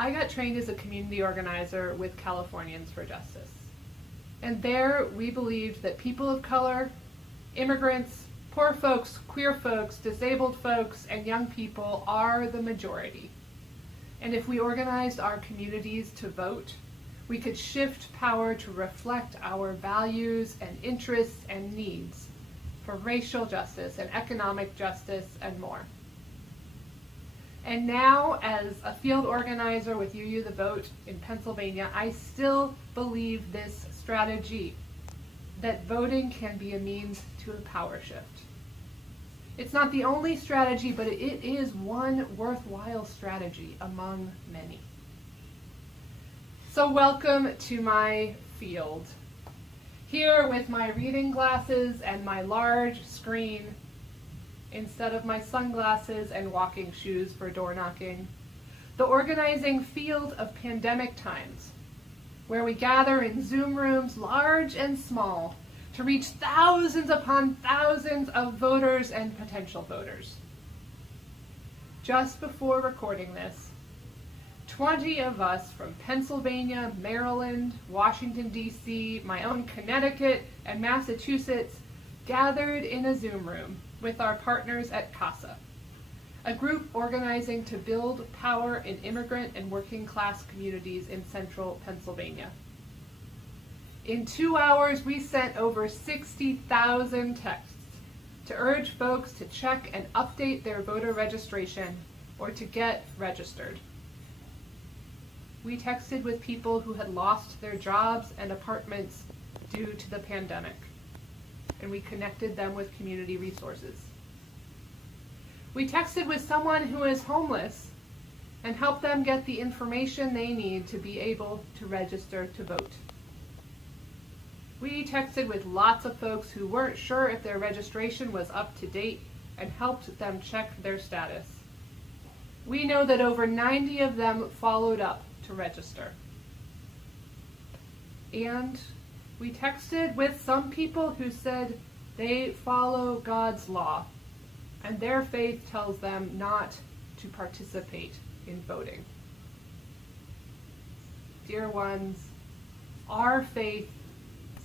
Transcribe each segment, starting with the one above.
I got trained as a community organizer with Californians for Justice. And there we believed that people of color, immigrants, poor folks, queer folks, disabled folks, and young people are the majority. And if we organized our communities to vote, we could shift power to reflect our values and interests and needs for racial justice and economic justice and more. And now, as a field organizer with UU The Vote in Pennsylvania, I still believe this strategy, that voting can be a means to a power shift. It's not the only strategy, but it is one worthwhile strategy among many. So welcome to my field. Here with my reading glasses and my large screen, instead of my sunglasses and walking shoes for door knocking, the organizing field of pandemic times, where we gather in Zoom rooms large and small to reach thousands upon thousands of voters and potential voters. Just before recording this, 20 of us from Pennsylvania, Maryland, Washington, D.C., my own Connecticut, and Massachusetts gathered in a Zoom room with our partners at CASA, a group organizing to build power in immigrant and working class communities in central Pennsylvania. In 2 hours, we sent over 60,000 texts to urge folks to check and update their voter registration or to get registered. We texted with people who had lost their jobs and apartments due to the pandemic, and we connected them with community resources. We texted with someone who is homeless and helped them get the information they need to be able to register to vote. We texted with lots of folks who weren't sure if their registration was up to date and helped them check their status. We know that over 90 of them followed up to register. And we texted with some people who said they follow God's law, and their faith tells them not to participate in voting. Dear ones, our faith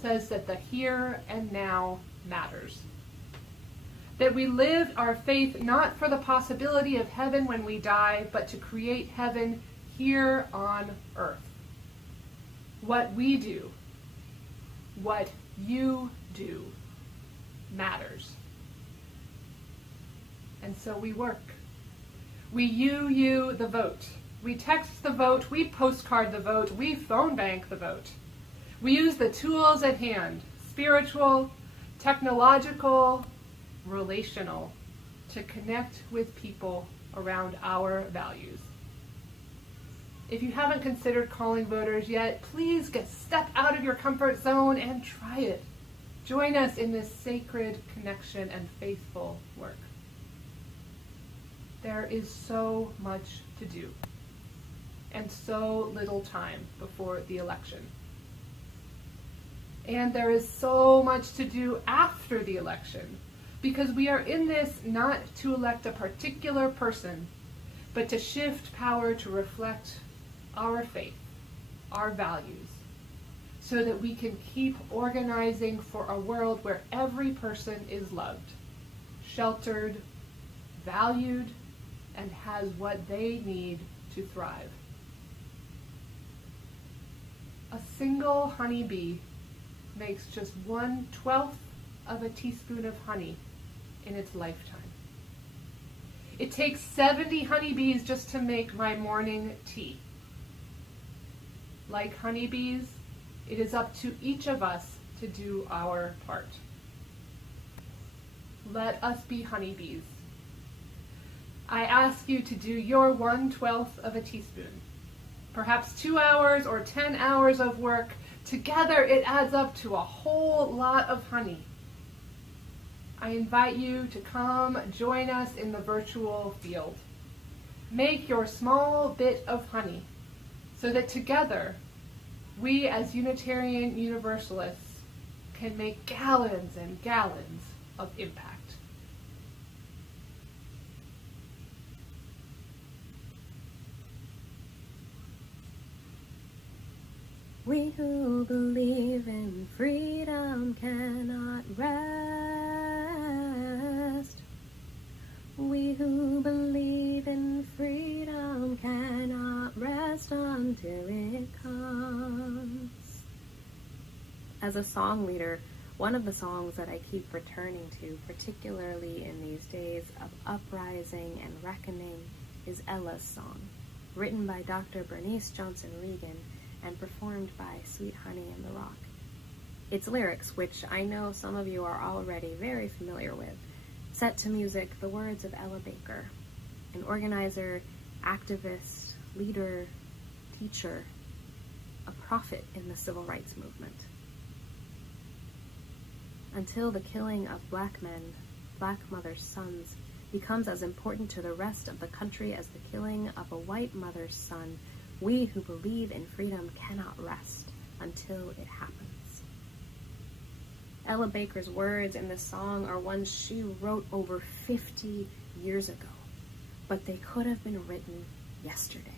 says that the here and now matters. That we live our faith not for the possibility of heaven when we die, but to create heaven here on earth. What we do, what you do, matters. And so we work. We UU the vote. We text the vote, we postcard the vote, we phone bank the vote. We use the tools at hand, spiritual, technological, relational, to connect with people around our values. If you haven't considered calling voters yet, please step out of your comfort zone and try it. Join us in this sacred connection and faithful work. There is so much to do, and so little time before the election. And there is so much to do after the election, because we are in this not to elect a particular person, but to shift power to reflect our faith, our values, so that we can keep organizing for a world where every person is loved, sheltered, valued, and has what they need to thrive. A single honeybee makes just 1/12 of a teaspoon of honey in its lifetime. It takes 70 honeybees just to make my morning tea. Like honeybees, it is up to each of us to do our part. Let us be honeybees. I ask you to do your 1/12 of a teaspoon. Perhaps 2 hours or 10 hours of work. Together it adds up to a whole lot of honey. I invite you to come join us in the virtual field. Make your small bit of honey so that together we as Unitarian Universalists can make gallons and gallons of impact. We who believe in freedom cannot rest. We who believe in freedom cannot rest until it comes. As a song leader, one of the songs that I keep returning to, particularly in these days of uprising and reckoning, is Ella's Song, written by Dr. Bernice Johnson Regan and performed by Sweet Honey and the Rock. Its lyrics, which I know some of you are already very familiar with, set to music the words of Ella Baker, an organizer, activist, leader, teacher, a prophet in the civil rights movement. Until the killing of black men, black mothers' sons, becomes as important to the rest of the country as the killing of a white mother's son, we who believe in freedom cannot rest until it happens. Ella Baker's words in this song are ones she wrote over 50 years ago, but they could have been written yesterday.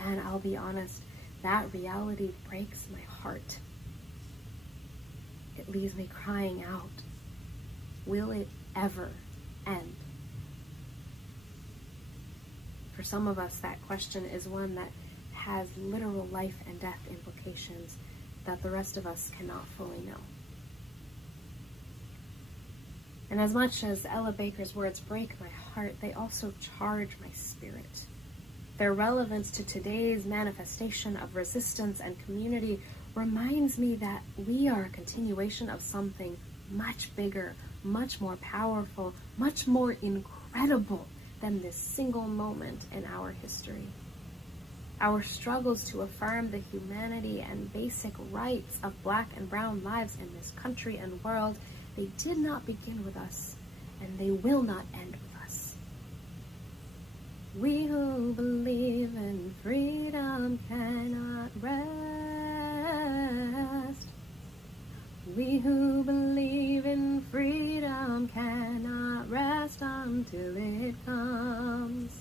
And I'll be honest, that reality breaks my heart. It leaves me crying out, will it ever end? For some of us, that question is one that has literal life and death implications that the rest of us cannot fully know. And as much as Ella Baker's words break my heart, they also charge my spirit. Their relevance to today's manifestation of resistance and community reminds me that we are a continuation of something much bigger, much more powerful, much more incredible than this single moment in our history. Our struggles to affirm the humanity and basic rights of black and brown lives in this country and world, they did not begin with us, and they will not end with us. We who believe in freedom cannot rest. We who believe in freedom cannot rest until it comes.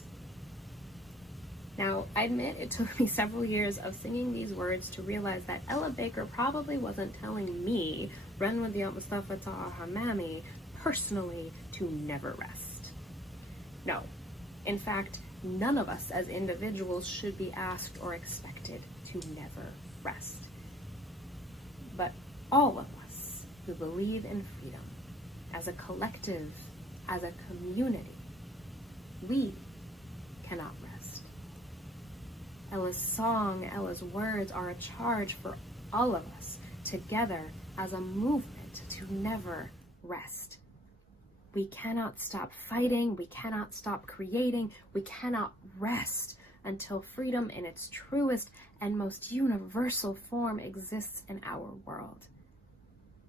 Now, I admit it took me several years of singing these words to realize that Ella Baker probably wasn't telling me, Renwa Mustafa Taha Hamami, personally to never rest. No. In fact, none of us as individuals should be asked or expected to never rest. But all of us who believe in freedom, as a collective, as a community, we cannot rest. Ella's song, Ella's words are a charge for all of us together as a movement to never rest. We cannot stop fighting, we cannot stop creating, we cannot rest until freedom in its truest and most universal form exists in our world.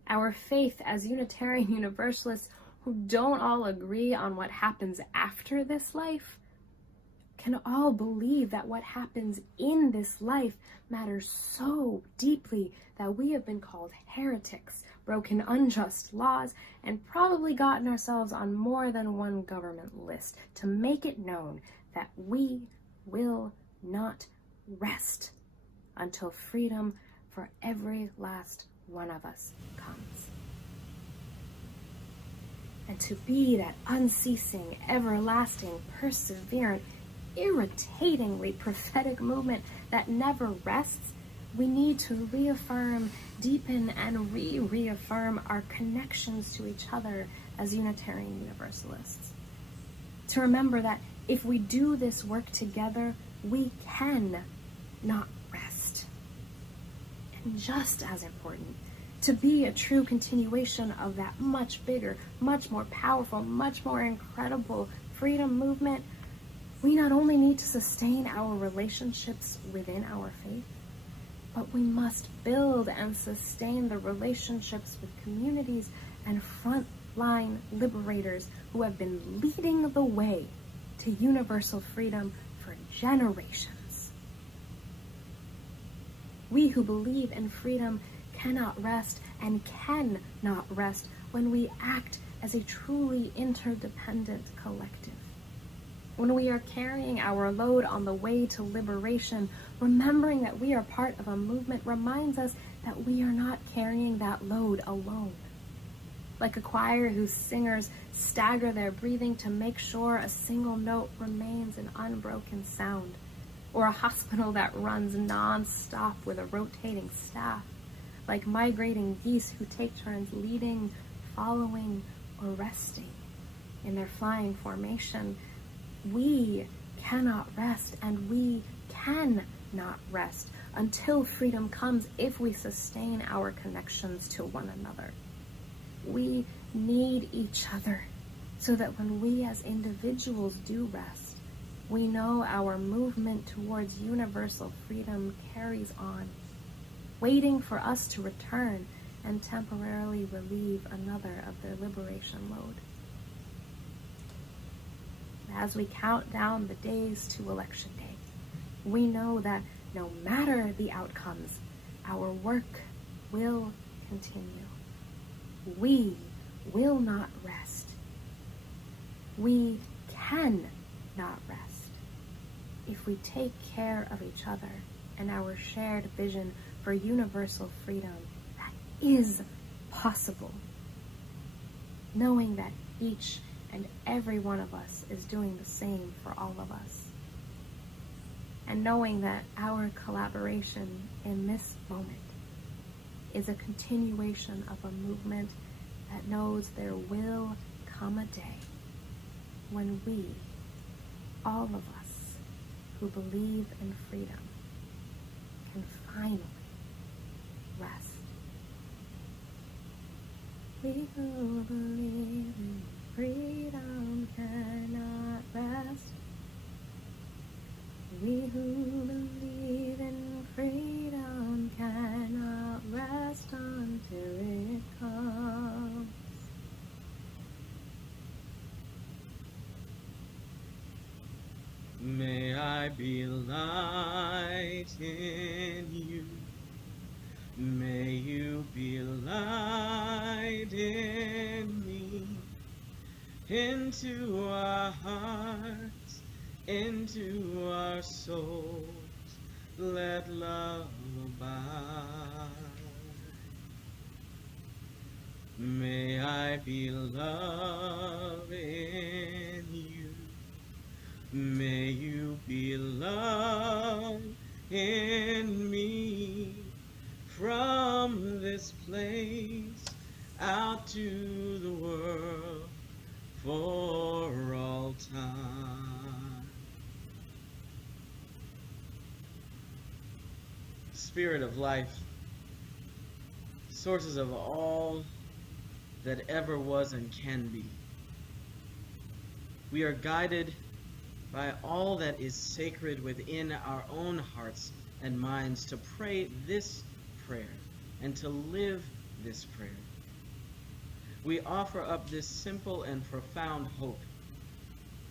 Our faith as Unitarian Universalists who don't all agree on what happens after this life can all believe that what happens in this life matters so deeply that we have been called heretics, broken unjust laws, and probably gotten ourselves on more than one government list to make it known that we will not rest until freedom for every last one of us comes. And to be that unceasing, everlasting, perseverant, irritatingly prophetic movement that never rests, we need to reaffirm, deepen, and reaffirm our connections to each other as Unitarian Universalists. To remember that if we do this work together, we can not rest. And just as important, to be a true continuation of that much bigger, much more powerful, much more incredible freedom movement, we not only need to sustain our relationships within our faith, but we must build and sustain the relationships with communities and frontline liberators who have been leading the way to universal freedom for generations. We who believe in freedom cannot rest and cannot rest when we act as a truly interdependent collective. When we are carrying our load on the way to liberation, remembering that we are part of a movement reminds us that we are not carrying that load alone. Like a choir whose singers stagger their breathing to make sure a single note remains an unbroken sound, or a hospital that runs non-stop with a rotating staff, like migrating geese who take turns leading, following, or resting in their flying formation. We cannot rest, and we can not rest until freedom comes if we sustain our connections to one another. We need each other so that when we as individuals do rest, we know our movement towards universal freedom carries on, waiting for us to return and temporarily relieve another of their liberation load. As we count down the days to Election Day, we know that no matter the outcomes, our work will continue. We will not rest. We can not rest if we take care of each other and our shared vision for universal freedom that is possible, knowing that each and every one of us is doing the same for all of us, and knowing that our collaboration in this moment is a continuation of a movement that knows there will come a day when we, all of us who believe in freedom, can finally rest. We who believe in freedom cannot rest. We who believe in freedom cannot rest until it comes. May I be light in you. May you be light in me. Into our hearts, into our souls, let love abide. May I be love in you. May you be love in me. From this place out to the world for all time. Spirit of life, sources of all that ever was and can be, we are guided by all that is sacred within our own hearts and minds to pray this prayer and to live this prayer. We offer up this simple and profound hope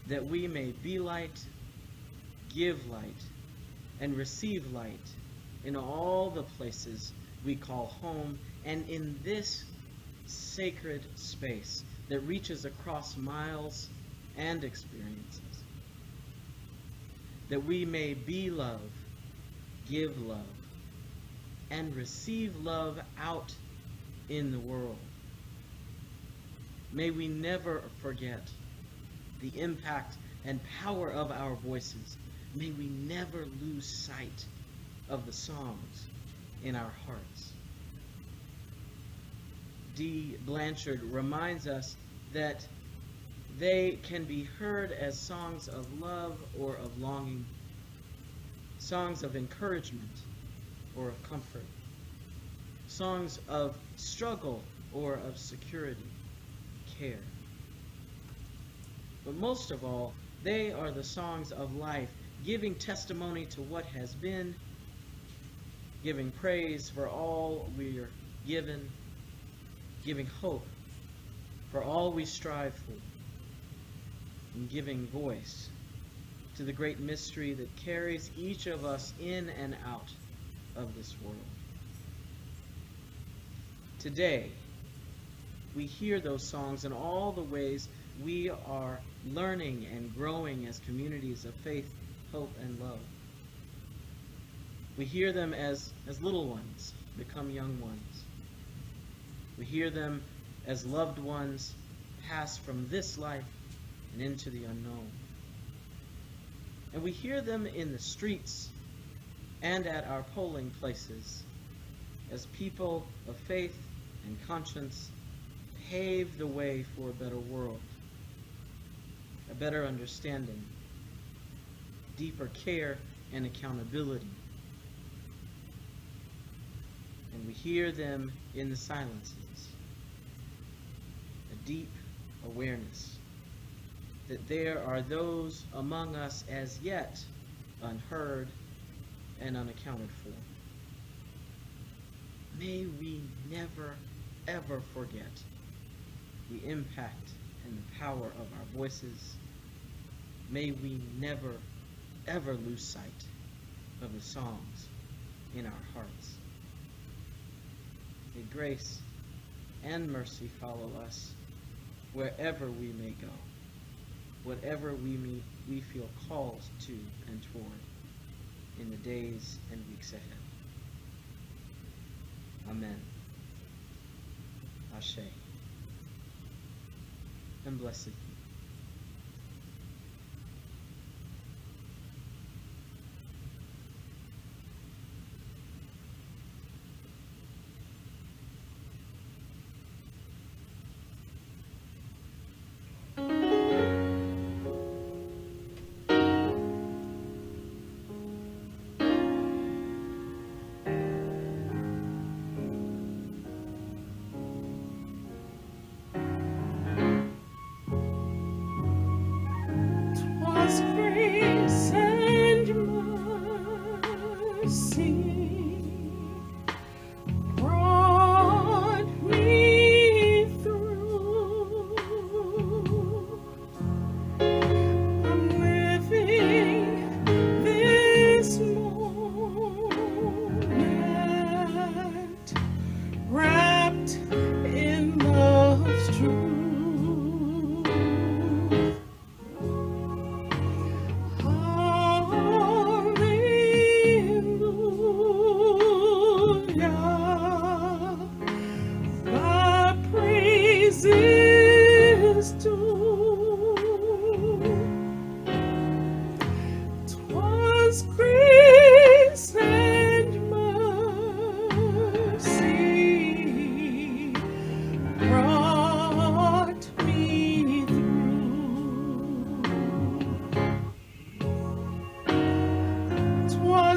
that we may be light, give light, and receive light in all the places we call home and in this sacred space that reaches across miles and experiences. That we may be love, give love, and receive love out in the world. May we never forget the impact and power of our voices. May we never lose sight of the songs in our hearts. D. Blanchard reminds us that they can be heard as songs of love or of longing, songs of encouragement or of comfort, songs of struggle or of security, care. But most of all, they are the songs of life, giving testimony to what has been, giving praise for all we are given, giving hope for all we strive for, and giving voice to the great mystery that carries each of us in and out of this world. Today, we hear those songs in all the ways we are learning and growing as communities of faith, hope, and love. We hear them as little ones become young ones. We hear them as loved ones pass from this life and into the unknown. And we hear them in the streets and at our polling places as people of faith and conscience pave the way for a better world, a better understanding, deeper care and accountability. And we hear them in the silences, a deep awareness that there are those among us as yet unheard and unaccounted for. May we never, ever forget the impact and the power of our voices. May we never, ever lose sight of the songs in our hearts. May grace and mercy follow us wherever we may go, whatever we feel called to and toward in the days and weeks ahead. Amen. Ashe. And blessed be. Grace and mercy brought me through. I'm living this moment wrapped in love's truth.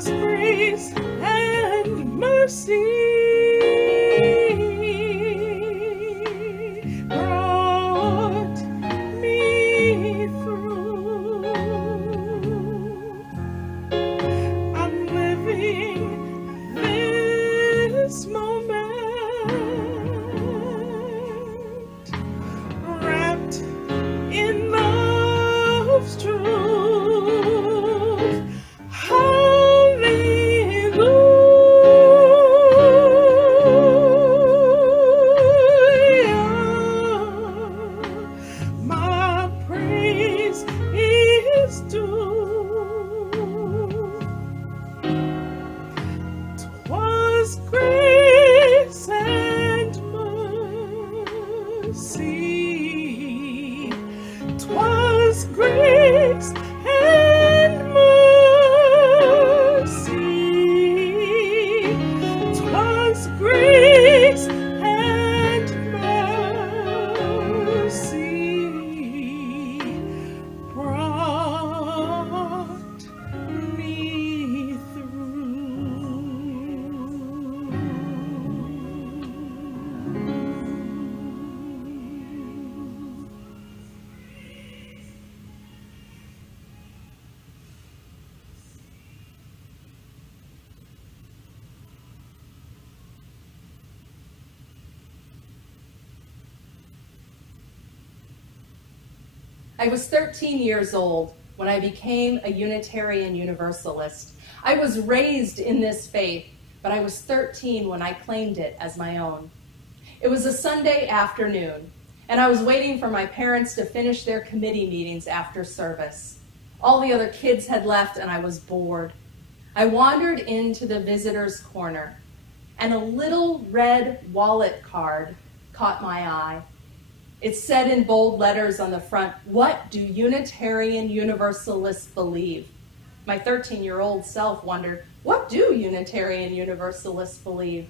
Grace and mercy brought me through. I'm living this moment wrapped in love's truth. Twas grace and mercy. 'Twas grace and mercy brought me through. I was 13 years old when I became a Unitarian Universalist. I was raised in this faith, but I was 13 when I claimed it as my own. It was a Sunday afternoon. and I was waiting for my parents to finish their committee meetings after service. All the other kids had left, and I was bored. I wandered into the visitor's corner, and a little red wallet card caught my eye. It said in bold letters on the front, "What do Unitarian Universalists believe?" My 13-year-old self wondered, what do Unitarian Universalists believe?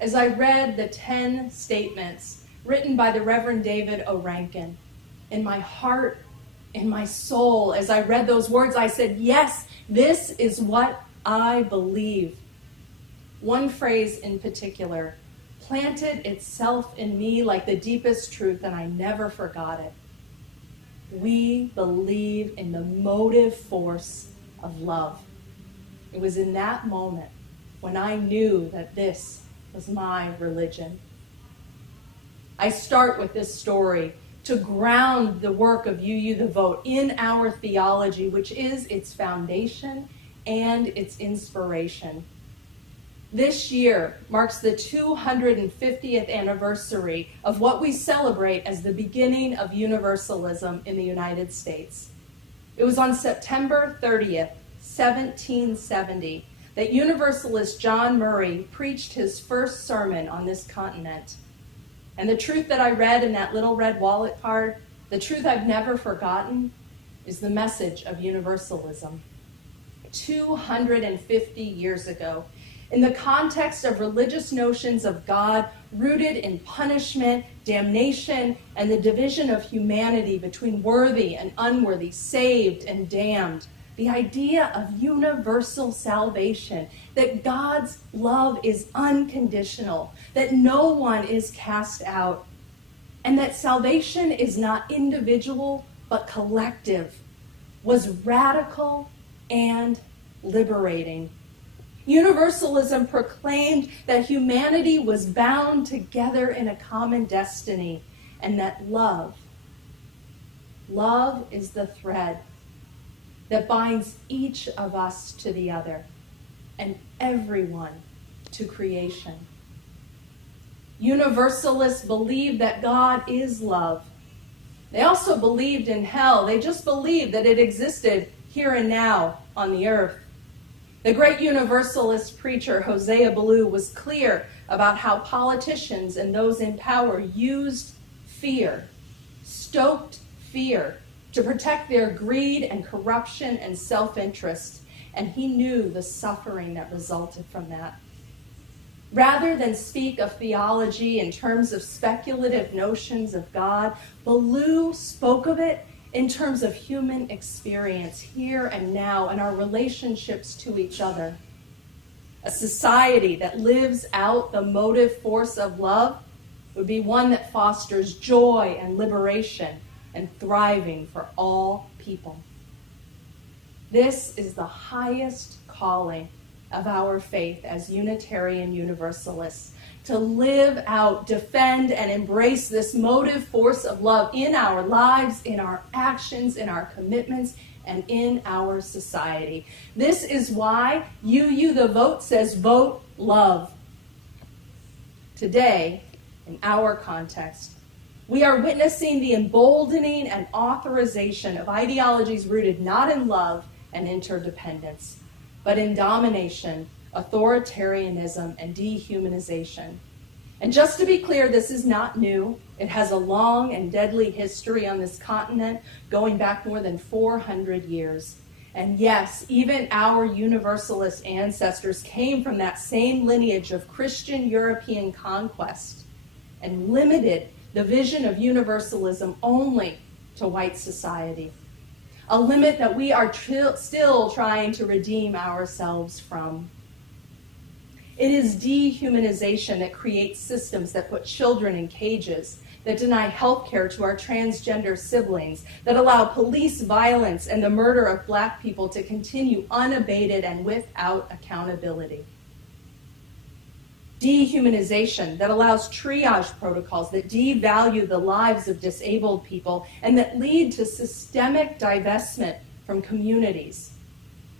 As I read the 10 statements written by the Reverend David O. Rankin, in my heart, in my soul, as I read those words, I said, yes, this is what I believe. One phrase in particular planted itself in me like the deepest truth, and I never forgot it. We believe in the motive force of love. It was in that moment when I knew that this was my religion. I start with this story to ground the work of UU the Vote in our theology, which is its foundation and its inspiration. This year marks the 250th anniversary of what we celebrate as the beginning of universalism in the United States. It was on September 30th, 1770, that Universalist John Murray preached his first sermon on this continent. And the truth that I read in that little red wallet card, the truth I've never forgotten, is the message of universalism. 250 years ago, in the context of religious notions of God rooted in punishment, damnation, and the division of humanity between worthy and unworthy, saved and damned, the idea of universal salvation, that God's love is unconditional, that no one is cast out, and that salvation is not individual but collective, was radical and liberating. Universalism proclaimed that humanity was bound together in a common destiny, and that love is the thread that binds each of us to the other and everyone to creation. Universalists believed that God is love. They also believed in hell. They just believed that it existed here and now on the earth. The great Universalist preacher Hosea Ballou was clear about how politicians and those in power used fear, stoked fear, to protect their greed and corruption and self-interest, and he knew the suffering that resulted from that. Rather than speak of theology in terms of speculative notions of God, Ballou spoke of it in terms of human experience here and now and our relationships to each other. A society that lives out the motive force of love would be one that fosters joy and liberation and thriving for all people. This is the highest calling of our faith as Unitarian Universalists, to live out, defend, and embrace this motive force of love in our lives, in our actions, in our commitments, and in our society. This is why UU the Vote says vote love. Today, in our context, we are witnessing the emboldening and authorization of ideologies rooted not in love and interdependence, but in domination, authoritarianism, and dehumanization. And just to be clear, this is not new. It has a long and deadly history on this continent, going back more than 400 years. And yes, even our Universalist ancestors came from that same lineage of Christian European conquest and limited the vision of universalism only to white society, a limit that we are still trying to redeem ourselves from. It is dehumanization that creates systems that put children in cages, that deny health care to our transgender siblings, that allow police violence and the murder of Black people to continue unabated and without accountability. Dehumanization that allows triage protocols that devalue the lives of disabled people and that lead to systemic divestment from communities,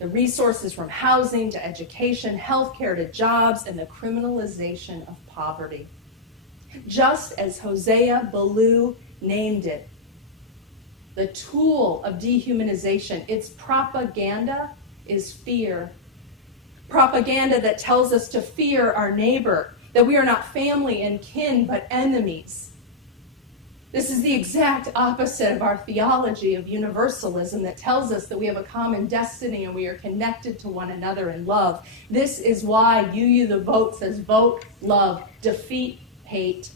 the resources from housing to education, healthcare to jobs, and the criminalization of poverty. just as Hosea Ballou named it. The tool of dehumanization, its propaganda, is fear. Propaganda that tells us to fear our neighbor, that we are not family and kin, but enemies. This is the exact opposite of our theology of universalism that tells us that we have a common destiny and we are connected to one another in love. This is why UU the Vote says vote, love, defeat, hate.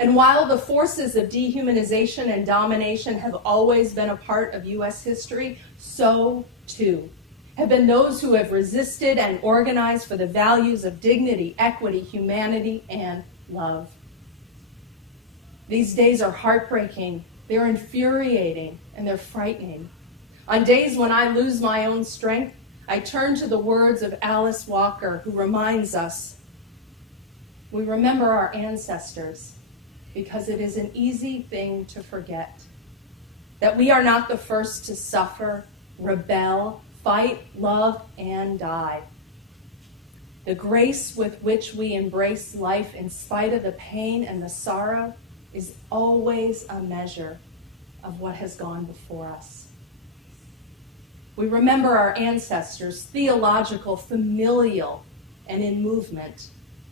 And while the forces of dehumanization and domination have always been a part of U.S. history, so too have been those who have resisted and organized for the values of dignity, equity, humanity, and love. These days are heartbreaking, they're infuriating, and they're frightening. On days when I lose my own strength, I turn to the words of Alice Walker, who reminds us, we remember our ancestors because it is an easy thing to forget, that we are not the first to suffer, rebel, fight, love, and die. The grace with which we embrace life in spite of the pain and the sorrow is always a measure of what has gone before us. We remember our ancestors, theological, familial, and in movement.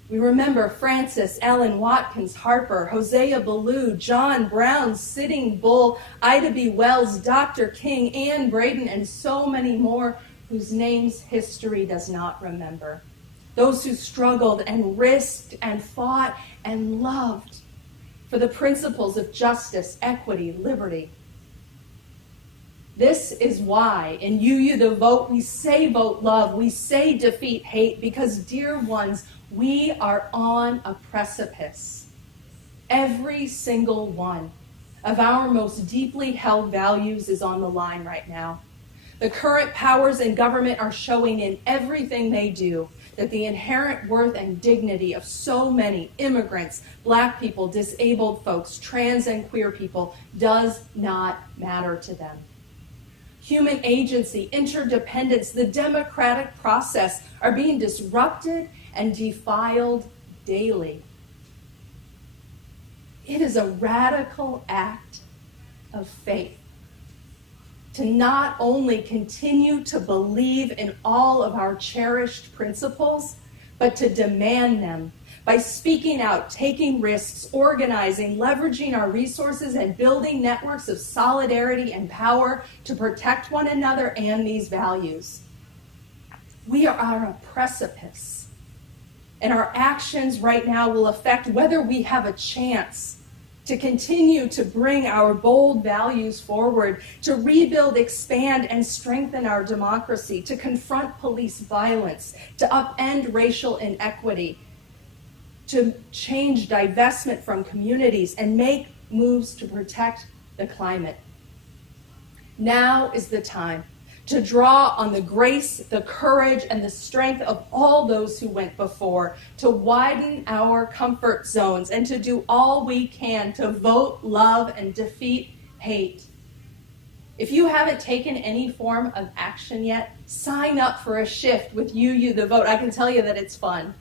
We remember Francis, Ellen Watkins Harper, Hosea Ballou, John Brown, Sitting Bull, Ida B. Wells, Dr. King, Anne Braden, and so many more whose names history does not remember. Those who struggled and risked and fought and loved for the principles of justice, equity, liberty. This is why in UU the Vote we say vote love, we say defeat hate, because, dear ones, we are on a precipice. Every single one of our most deeply held values is on the line right now. The current powers in government are showing in everything they do that the inherent worth and dignity of so many immigrants, Black people, disabled folks, trans and queer people does not matter to them. Human agency, interdependence, the democratic process are being disrupted and defiled daily. It is a radical act of faith to not only continue to believe in all of our cherished principles, but to demand them by speaking out, taking risks, organizing, leveraging our resources, and building networks of solidarity and power to protect one another and these values. We are on a precipice, and our actions right now will affect whether we have a chance to continue to bring our bold values forward, to rebuild, expand, and strengthen our democracy, to confront police violence, to upend racial inequity, to change divestment from communities, and make moves to protect the climate. Now is the time to draw on the grace, the courage, and the strength of all those who went before, to widen our comfort zones, and to do all we can to vote, love, and defeat hate. If you haven't taken any form of action yet, sign up for a shift with UU the Vote. I can tell you that it's fun.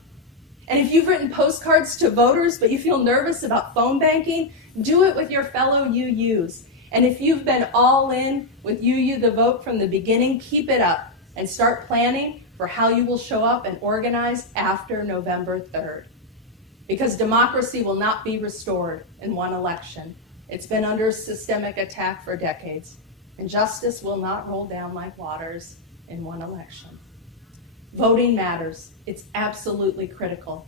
And if you've written postcards to voters, but you feel nervous about phone banking, do it with your fellow UUs. And if you've been all in with UU the Vote from the beginning, keep it up and start planning for how you will show up and organize after November 3rd. Because democracy will not be restored in one election. It's been under systemic attack for decades, and justice will not roll down like waters in one election. Voting matters. It's absolutely critical.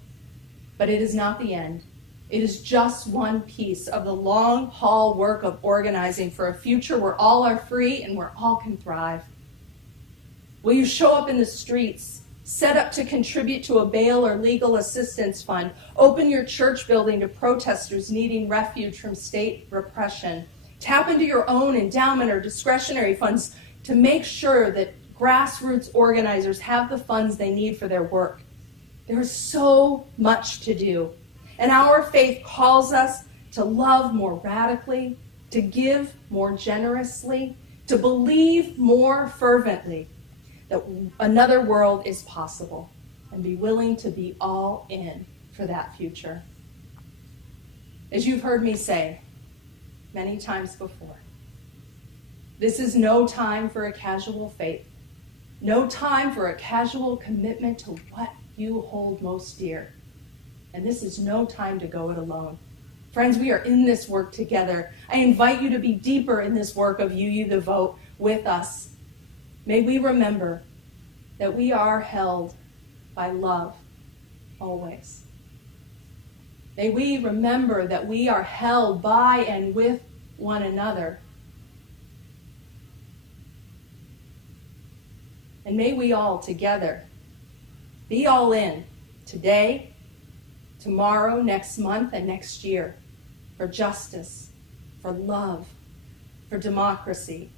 But it is not the end. It is just one piece of the long-haul work of organizing for a future where all are free and where all can thrive. Will you show up in the streets, set up to contribute to a bail or legal assistance fund, open your church building to protesters needing refuge from state repression, tap into your own endowment or discretionary funds to make sure that grassroots organizers have the funds they need for their work? There is so much to do. And our faith calls us to love more radically, to give more generously, to believe more fervently that another world is possible, and be willing to be all in for that future. As you've heard me say many times before, this is no time for a casual faith, no time for a casual commitment to what you hold most dear. And this is no time to go it alone. Friends, we are in this work together. I invite you to be deeper in this work of UU the Vote with us. May we remember that we are held by love always. May we remember that we are held by and with one another. And may we all together be all in today, tomorrow, next month, and next year for justice, for love, for democracy,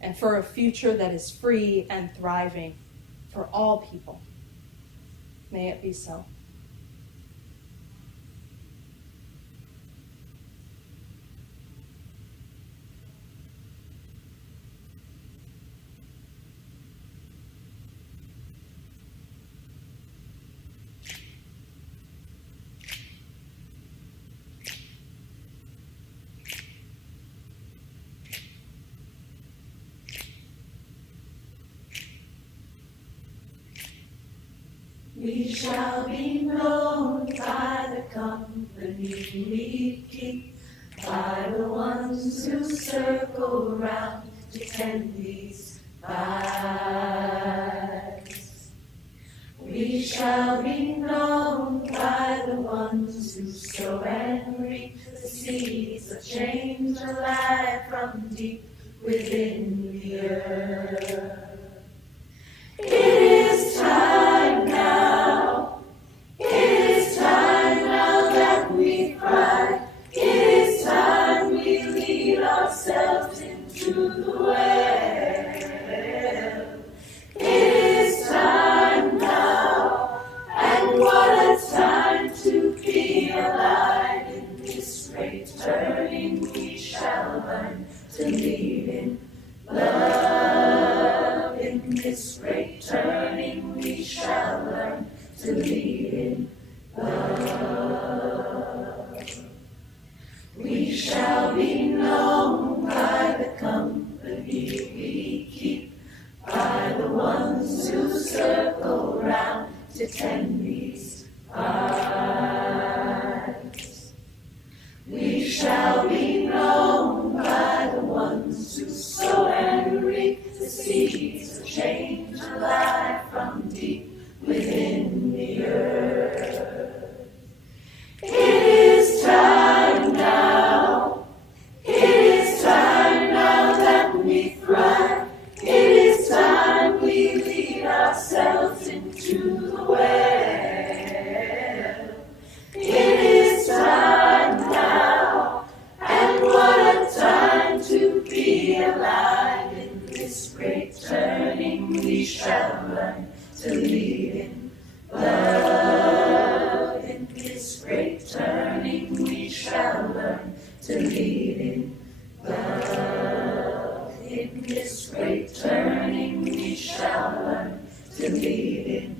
and for a future that is free and thriving for all people. May it be so. We shall be known by the company we keep, by the ones who circle round to tend these vibes. We shall be known by the ones who sow and reap the seeds of change alive from deep within the earth. It is time now. It is time now that we cry. It is time we lead ourselves into the well. It is time now, and what a time to be alive. In this great turning we shall learn to lead in love. In this great turning we shall learn to lead in love. We shall be known by the company we keep, by the ones who circle round to tend these vibes. We shall be known by the ones who sow and reap the seeds of change alive from deep within the earth. It is time now. It is time now that we thrive. It is time we lead ourselves into the well. It is time now, and what a time to be alive. In this great turning we shall learn to lead in love. In this great turning we shall learn to lead in love. In this great turning we shall learn to lead in